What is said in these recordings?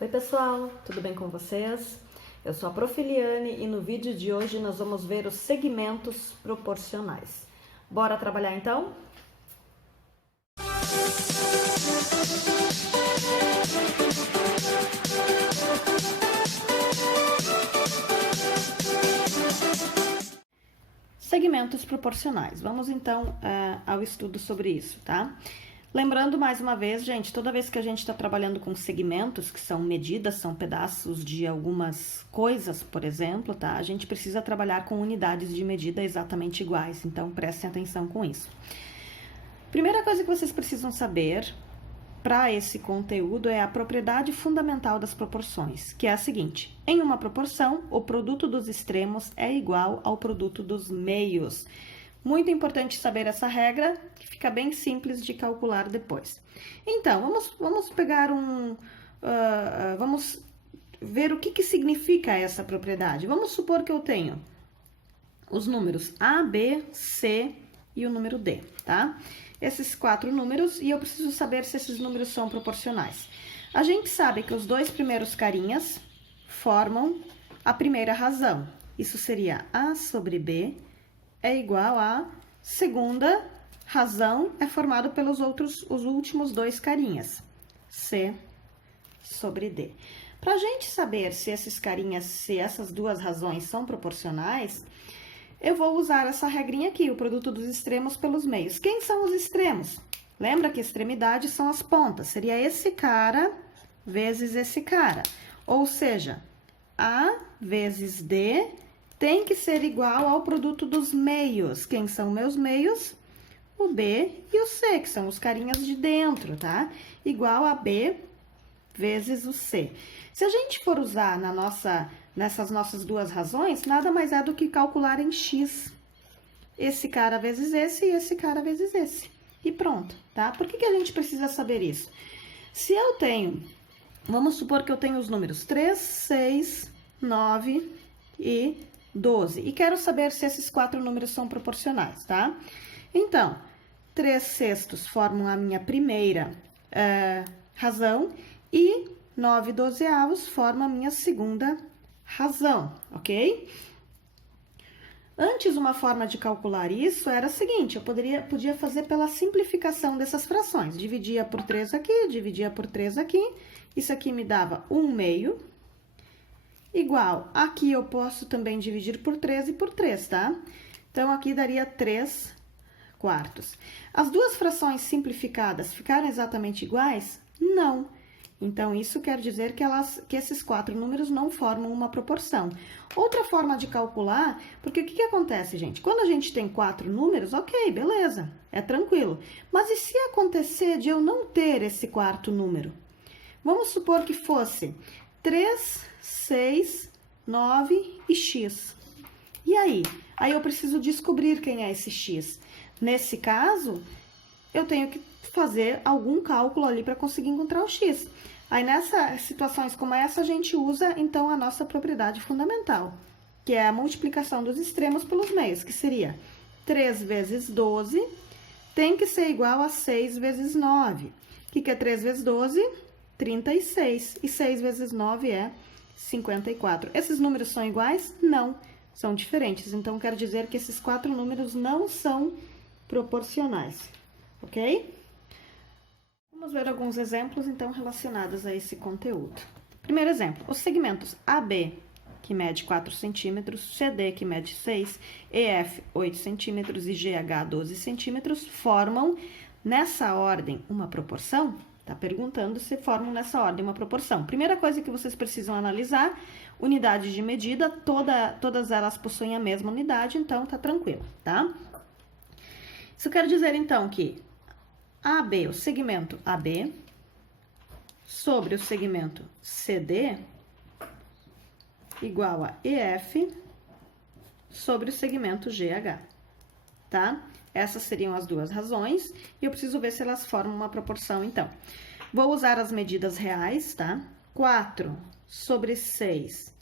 Oi pessoal, tudo bem com vocês? Eu sou a Prof. Eliane e no vídeo de hoje nós vamos ver os segmentos proporcionais. Bora trabalhar então? Segmentos proporcionais. Vamos então ao estudo sobre isso, tá? Lembrando mais uma vez, gente, toda vez que a gente está trabalhando com segmentos, que são medidas, são pedaços de algumas coisas, por exemplo, tá? A gente precisa trabalhar com unidades de medida exatamente iguais, então prestem atenção com isso. Primeira coisa que vocês precisam saber para esse conteúdo é a propriedade fundamental das proporções, que é a seguinte: em uma proporção, o produto dos extremos é igual ao produto dos meios. Muito importante saber essa regra, que fica bem simples de calcular depois. Então, vamos pegar vamos ver o que significa essa propriedade. Vamos supor que eu tenho os números A, B, C e o número D, tá? Esses 4 números, e eu preciso saber se esses números são proporcionais. A gente sabe que os dois primeiros carinhas formam a primeira razão. Isso seria A sobre B é igual a segunda razão é formado pelos os últimos dois carinhas, C sobre D. Para a gente saber se esses carinhas, se essas duas razões são proporcionais, eu vou usar essa regrinha aqui, o produto dos extremos pelos meios. Quem são os extremos? Lembra que extremidades são as pontas, seria esse cara vezes esse cara, ou seja, A vezes D tem que ser igual ao produto dos meios. Quem são meus meios? O B e o C, que são os carinhas de dentro, tá? Igual a B vezes o C. Se a gente for usar nessas nossas duas razões, nada mais é do que calcular em X. Esse cara vezes esse e esse cara vezes esse. E pronto, tá? Por que a gente precisa saber isso? Se eu tenho, vamos supor que eu tenho os números 3, 6, 9 e 12. E quero saber se esses 4 números são proporcionais, tá? Então, 3 sextos formam a minha primeira razão e 9 dozeavos formam a minha segunda razão, ok? Antes, uma forma de calcular isso era a seguinte: eu podia fazer pela simplificação dessas frações. Dividia por 3 aqui, dividia por 3 aqui. Isso aqui me dava 1 meio. Igual, aqui eu posso também dividir por 3 e por 3, tá? Então, aqui daria 3 quartos. As duas frações simplificadas ficaram exatamente iguais? Não. Então, isso quer dizer que esses 4 números não formam uma proporção. Outra forma de calcular, porque o que acontece, gente? Quando a gente tem 4 números, ok, beleza, é tranquilo. Mas e se acontecer de eu não ter esse quarto número? Vamos supor que fosse 3, 6, 9 e x. E aí? Aí eu preciso descobrir quem é esse x. Nesse caso, eu tenho que fazer algum cálculo ali para conseguir encontrar o x. Aí, nessas situações como essa, a gente usa, então, a nossa propriedade fundamental, que é a multiplicação dos extremos pelos meios, que seria 3 vezes 12 tem que ser igual a 6 vezes 9. O que é 3 vezes 12? 36. E 6 vezes 9 é 54. Esses números são iguais? Não, são diferentes. Então, quer dizer que esses 4 números não são proporcionais, ok? Vamos ver alguns exemplos, então, relacionados a esse conteúdo. Primeiro exemplo, os segmentos AB, que mede 4 centímetros, CD, que mede 6, EF, 8 centímetros e GH, 12 centímetros, formam, nessa ordem, uma proporção? Tá perguntando se formam nessa ordem uma proporção. Primeira coisa que vocês precisam analisar, unidade de medida, todas elas possuem a mesma unidade, então tá tranquilo, tá? Isso quer dizer, então, que AB, o segmento AB, sobre o segmento CD, igual a EF sobre o segmento GH, tá? Essas seriam as duas razões, e eu preciso ver se elas formam uma proporção, então. Vou usar as medidas reais, tá? 4 sobre 6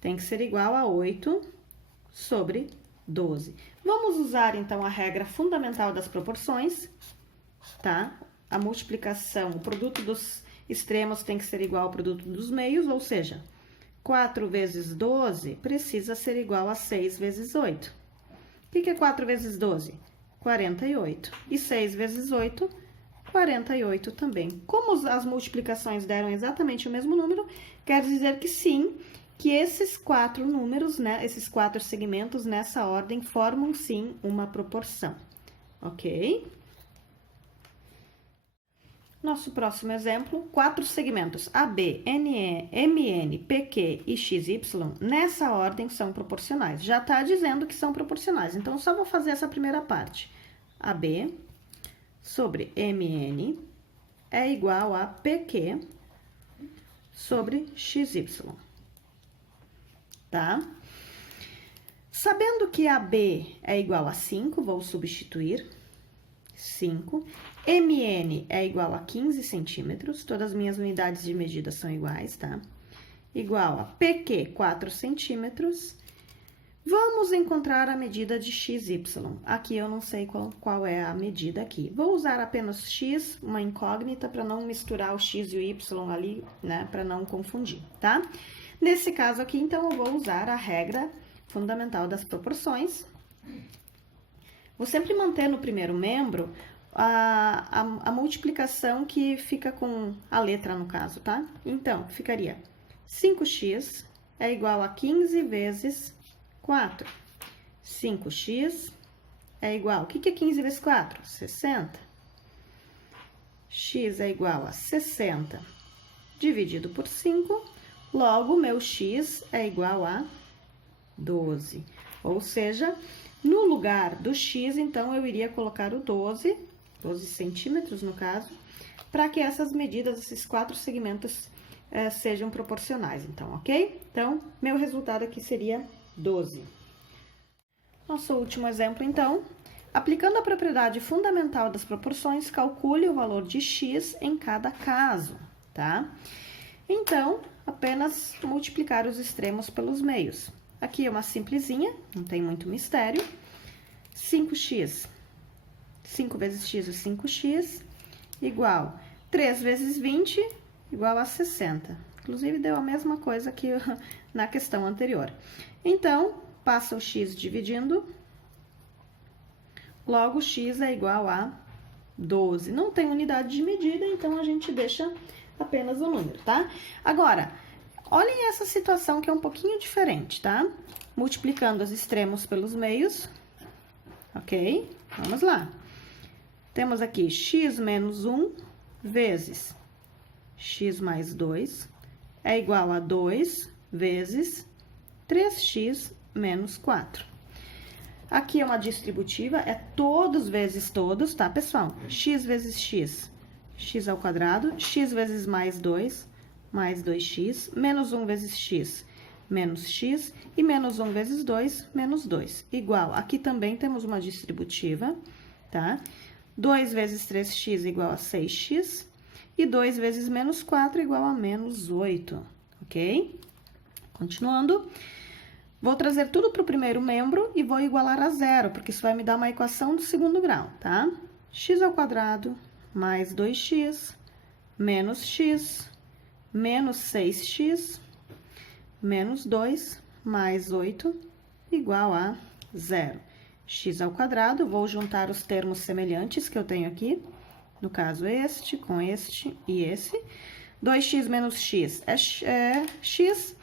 tem que ser igual a 8 sobre 12. Vamos usar, então, a regra fundamental das proporções, tá? A multiplicação, o produto dos extremos tem que ser igual ao produto dos meios, ou seja, 4 vezes 12 precisa ser igual a 6 vezes 8. O que é 4 vezes 12? 48. E 6 vezes 8, 48 também. Como as multiplicações deram exatamente o mesmo número, quer dizer que sim, que esses 4 números, né, esses 4 segmentos nessa ordem formam sim uma proporção, ok? Nosso próximo exemplo, 4 segmentos AB, NE, MN, PQ e XY, nessa ordem são proporcionais. Já está dizendo que são proporcionais, então só vou fazer essa primeira parte. AB sobre MN é igual a PQ sobre XY. Tá? Sabendo que AB é igual a 5, vou substituir 5. MN é igual a 15 centímetros, todas as minhas unidades de medida são iguais, tá? Igual a PQ, 4 centímetros. Vamos encontrar a medida de XY. Aqui eu não sei qual é a medida aqui. Vou usar apenas X, uma incógnita, para não misturar o X e o Y ali, né? Para não confundir, tá? Nesse caso aqui, então, eu vou usar a regra fundamental das proporções. Vou sempre manter no primeiro membro a multiplicação que fica com a letra, no caso, tá? Então, ficaria 5x é igual a 15 vezes 4. 5x é igual... O que é 15 vezes 4? 60. X é igual a 60 dividido por 5. Logo, meu x é igual a 12. Ou seja, no lugar do x, então, eu iria colocar o 12 centímetros, no caso, para que essas medidas, esses 4 segmentos, sejam proporcionais, então, ok? Então, meu resultado aqui seria 12. Nosso último exemplo, então. Aplicando a propriedade fundamental das proporções, calcule o valor de x em cada caso, tá? Então, apenas multiplicar os extremos pelos meios. Aqui é uma simplesinha, não tem muito mistério. 5x, 5 vezes x é 5x, igual 3 vezes 20, igual a 60. Inclusive, deu a mesma coisa que na questão anterior. Então, passa o x dividindo, logo x é igual a 12. Não tem unidade de medida, então a gente deixa apenas o número, tá? Agora, olhem essa situação que é um pouquinho diferente, tá? Multiplicando os extremos pelos meios, ok? Vamos lá. Temos aqui x menos 1 vezes x mais 2 é igual a 2 vezes 3x menos 4. Aqui é uma distributiva, é todos vezes todos, tá, pessoal? X vezes x, x ao quadrado, x vezes mais 2, mais 2x, menos 1 vezes x, menos x, e menos 1 vezes 2, menos 2, igual. Aqui também temos uma distributiva, tá? 2 vezes 3x igual a 6x, e 2 vezes menos 4 igual a menos 8, ok? Continuando, vou trazer tudo para o primeiro membro e vou igualar a zero, porque isso vai me dar uma equação do segundo grau, tá? X ao quadrado mais 2x, menos x, menos 6x, menos 2, mais 8, igual a zero. X ao quadrado, vou juntar os termos semelhantes que eu tenho aqui, no caso este, com este e esse. 2x menos x é x,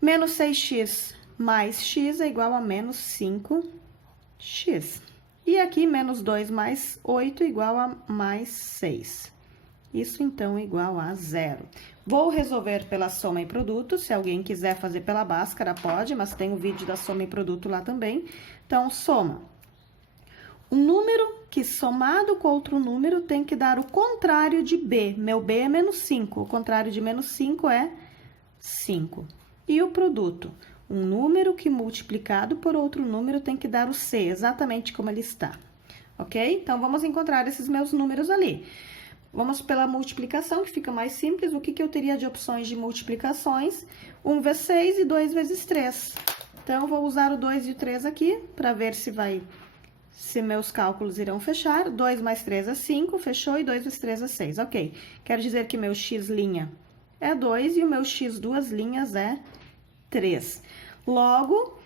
menos 6x mais x é igual a menos 5x. E aqui, menos 2 mais 8 igual a mais 6. Isso, então, igual a zero. Vou resolver pela soma e produto. Se alguém quiser fazer pela Bhaskara, pode, mas tem o vídeo da soma e produto lá também. Então, soma. Um número que, somado com outro número, tem que dar o contrário de b. Meu b é menos 5. O contrário de menos 5 é 5. E o produto? Um número que, multiplicado por outro número, tem que dar o c, exatamente como ele está. Ok? Então, vamos encontrar esses meus números ali. Vamos pela multiplicação, que fica mais simples. O que eu teria de opções de multiplicações? 1 vezes 6 e 2 vezes 3. Então, vou usar o 2 e o 3 aqui, para ver se vai se meus cálculos irão fechar. 2 mais 3 é 5, fechou, e 2 mais 3 é 6, ok. Quero dizer que meu x' é 2 e o meu x duas linhas é 3. Logo,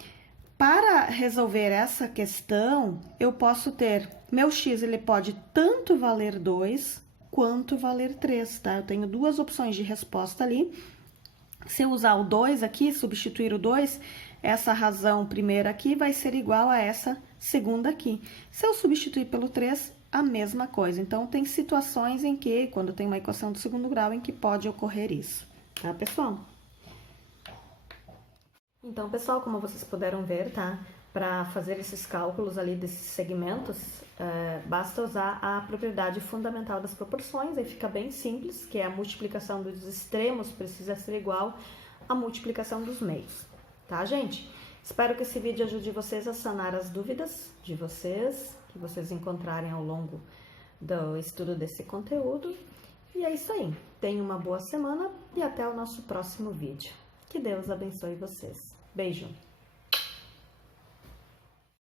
para resolver essa questão, eu posso ter, meu x ele pode tanto valer 2 quanto valer 3, tá? Eu tenho duas opções de resposta ali. Se eu usar o 2 aqui, substituir o 2, essa razão primeira aqui vai ser igual a essa segunda aqui. Se eu substituir pelo 3, a mesma coisa. Então, tem situações em que, quando tem uma equação do segundo grau, em que pode ocorrer isso, tá, pessoal? Então, pessoal, como vocês puderam ver, tá? Para fazer esses cálculos ali desses segmentos, basta usar a propriedade fundamental das proporções, aí fica bem simples, que é a multiplicação dos extremos precisa ser igual à multiplicação dos meios, tá, gente? Espero que esse vídeo ajude vocês a sanar as dúvidas de vocês, que vocês encontrarem ao longo do estudo desse conteúdo. E é isso aí. Tenham uma boa semana e até o nosso próximo vídeo. Que Deus abençoe vocês. Beijo!